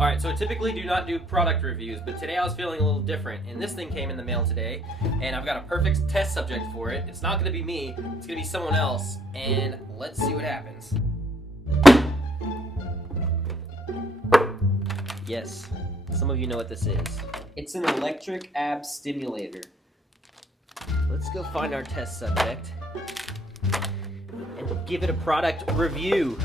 Alright, so I typically do not do product reviews, but today I was feeling a little different, and this thing came in the mail today, and I've got a perfect test subject for it. It's not going to be me, it's going to be someone else, and let's see what happens. Yes, some of you know what this is. It's an electric ab stimulator. Let's go find our test subject and give it a product review.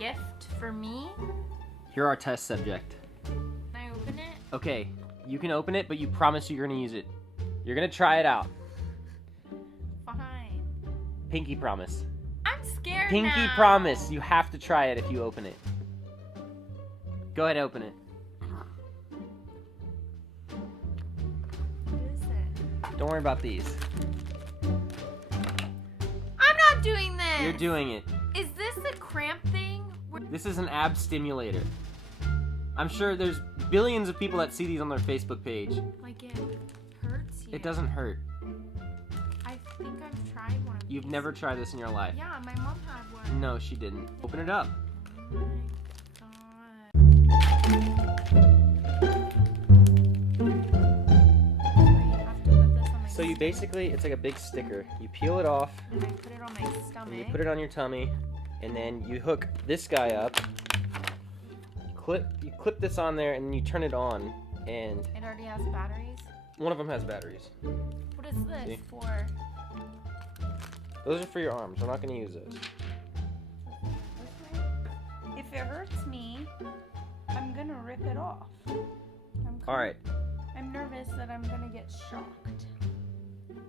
Gift for me? You're our test subject. Can I open it? Okay, you can open it, but you promise you're gonna use it. You're gonna try it out. Fine. Pinky promise. I'm scared Pinky now. promise. You have to try it if you open it. Go ahead, open it. What is it? Don't worry about these. I'm not doing this! You're doing it. Is this a cramp thing? This is an ab stimulator. I'm sure there's billions of people that see these on their Facebook page. Like it hurts you. It doesn't hurt. I think I've tried one of these. You've never tried this in your life. Yeah, my mom had one. No, she didn't. Open it up. Oh my god. So you have to put this on my So you basically, it's like a big sticker. You peel it off. and I put it on my stomach. And you put it on your tummy, and then you hook this guy up. You clip this on there, and then you turn it on, and It already has batteries? one of them has batteries. What is this See? for? Those are for your arms. We're not going to use those. If it hurts me, I'm gonna rip it off. All right, I'm nervous that I'm gonna get shocked.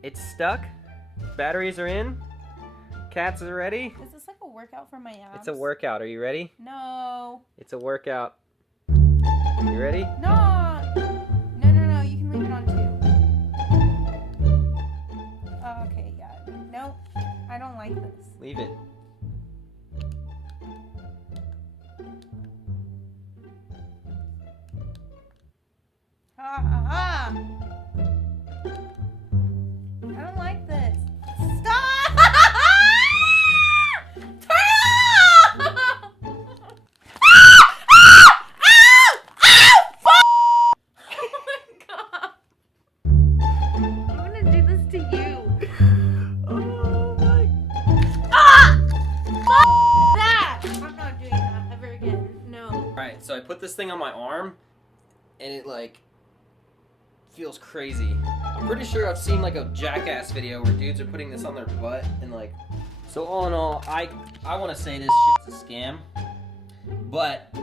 it's stuck. Batteries are in. Cats are ready. Is this like a workout for my abs? It's a workout. Are you ready? No. It's a workout. You ready? No. No. You can leave it on too. Oh, okay, yeah. Nope. I don't like this. Leave it. Ha ha ha. I don't like this. Stop! Turn it off! Oh my god. I'm gonna do this to you. Oh my. That! I'm not doing that ever again. No. Alright, so I put this thing on my arm, and it like feels crazy. I'm pretty sure I've seen like a Jackass video where dudes are putting this on their butt and like. So all in all, I want to say this shit's a scam, but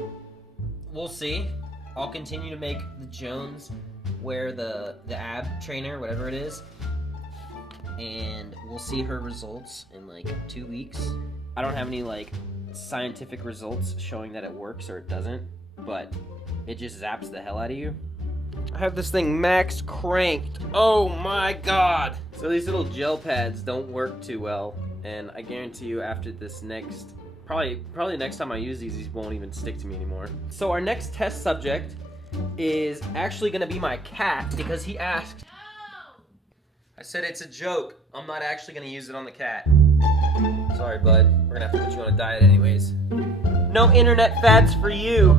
we'll see. I'll continue to make the Jones wear the ab trainer, whatever it is, and we'll see her results in like 2 weeks. I don't have any like scientific results showing that it works or it doesn't, but it just zaps the hell out of you. I have this thing max cranked. Oh my god! So these little gel pads don't work too well, and I guarantee you after this next, probably next time I use these won't even stick to me anymore. So our next test subject is actually gonna be my cat because he asked. No! I said it's a joke. I'm not actually gonna use it on the cat. Sorry, bud. We're gonna have to put you on a diet anyways. No internet fads for you.